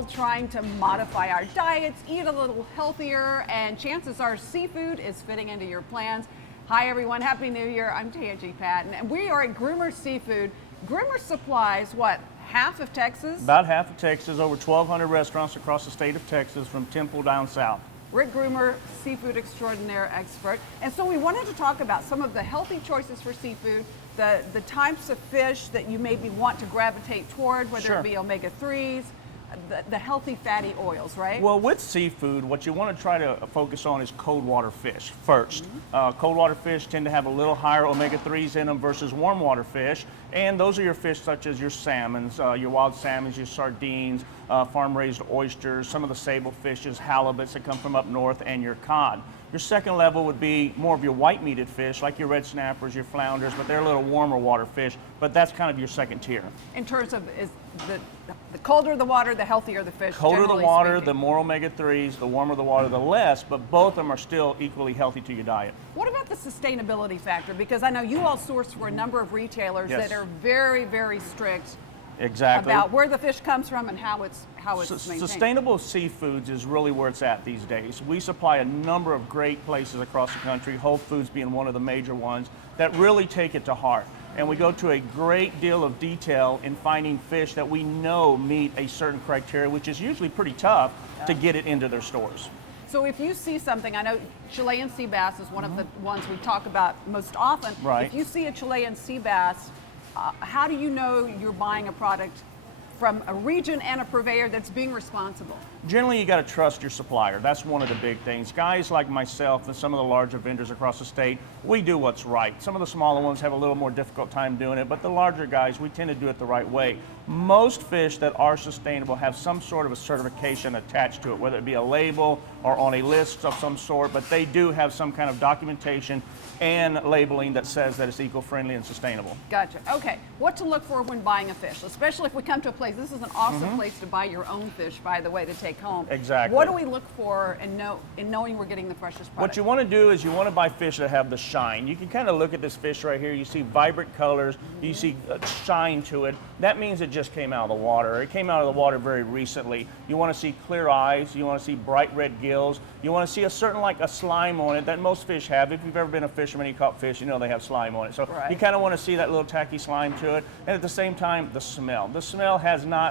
all trying to modify our diets, eat a little healthier, and chances are seafood is fitting into your plans. Hi everyone, Happy New Year. I'm Tanji Patton, and we are at Groomers Seafood. Groomer supplies, what, half of Texas? About half of Texas, over 1,200 restaurants across the state of Texas from Temple down south. Rick Groomer, seafood extraordinaire expert. And so we wanted to talk about some of the healthy choices for seafood, the types of fish that you maybe want to gravitate toward, whether it be omega-3s, the healthy fatty oils, right? Well, with seafood, what you want to try to focus on is cold water fish first. Cold water fish tend to have a little higher omega-3s in them versus warm water fish. And those are your fish such as your salmons, your wild salmons, your sardines, farm-raised oysters, some of the sable fishes, halibuts that come from up north, and your cod. Your second level would be more of your white-meated fish, like your red snappers, your flounders, but they're a little warmer water fish, but that's kind of your second tier. In terms of, is the colder the water, the healthier the fish? Colder the water, the more omega-3s, the warmer the water, the less, but both of them are still equally healthy to your diet. What about the sustainability factor? Because I know you all source for a number of retailers that are very, very strict about where the fish comes from and how it's maintained. Sustainable seafoods is really where it's at these days. We supply a number of great places across the country, Whole Foods being one of the major ones, that really take it to heart. And we go to a great deal of detail in finding fish that we know meet a certain criteria, which is usually pretty tough to get it into their stores. So if you see something, I know Chilean sea bass is one of the ones we talk about most often. Right. If you see a Chilean sea bass, how do you know you're buying a product from a region and a purveyor that's being responsible? Generally, you got to trust your supplier. That's one of the big things. Guys like myself and some of the larger vendors across the state, we do what's right. Some of the smaller ones have a little more difficult time doing it, but the larger guys, we tend to do it the right way. Most fish that are sustainable have some sort of a certification attached to it, whether it be a label or on a list of some sort, but they do have some kind of documentation and labeling that says that it's eco-friendly and sustainable. Gotcha. Okay. What to look for when buying a fish, especially if we come to a place. This is an awesome place to buy your own fish, by the way, to take home. Exactly. What do we look for in knowing we're getting the freshest product? What you want to do is you want to buy fish that have the shine. You can kind of look at this fish right here. You see vibrant colors. You see shine to it. That means it just came out of the water. It came out of the water very recently. You want to see clear eyes. You want to see bright red gills. You want to see a certain, like a slime on it that most fish have. If you've ever been a fisherman, you caught fish, you know they have slime on it. So you kind of want to see that little tacky slime to it. And at the same time, the smell. The smell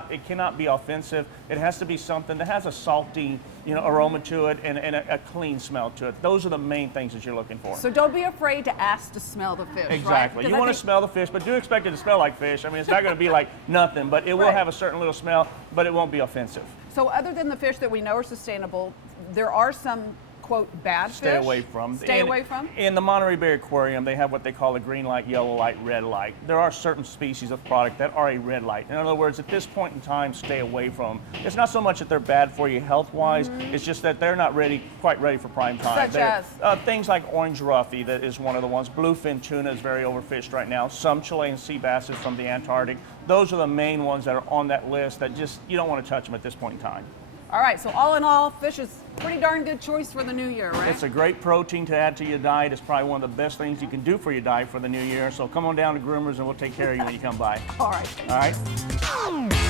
it cannot be offensive. It has to be something that has a salty, aroma to it and a clean smell to it. Those are the main things that you're looking for. So don't be afraid to ask to smell the fish. Exactly. Right? You want to smell the fish, but do expect it to smell like fish. I mean, it's not going to be like nothing, but it will have a certain little smell, but it won't be offensive. So other than the fish that we know are sustainable, there are some, quote, bad fish? Stay away from. In the Monterey Bay Aquarium, they have what they call a green light, yellow light, red light. There are certain species of product that are a red light. In other words, at this point in time, stay away from them. It's not so much that they're bad for you health-wise, it's just that they're not quite ready for prime time. Such as? Things like orange roughy, that is one of the ones. Bluefin tuna is very overfished right now. Some Chilean sea basses from the Antarctic. Those are the main ones that are on that list that you don't want to touch them at this point in time. All right, so all in all, fish is a pretty darn good choice for the new year, right? It's a great protein to add to your diet. It's probably one of the best things you can do for your diet for the new year. So come on down to Groomers and we'll take care of you when you come by. All right. All right.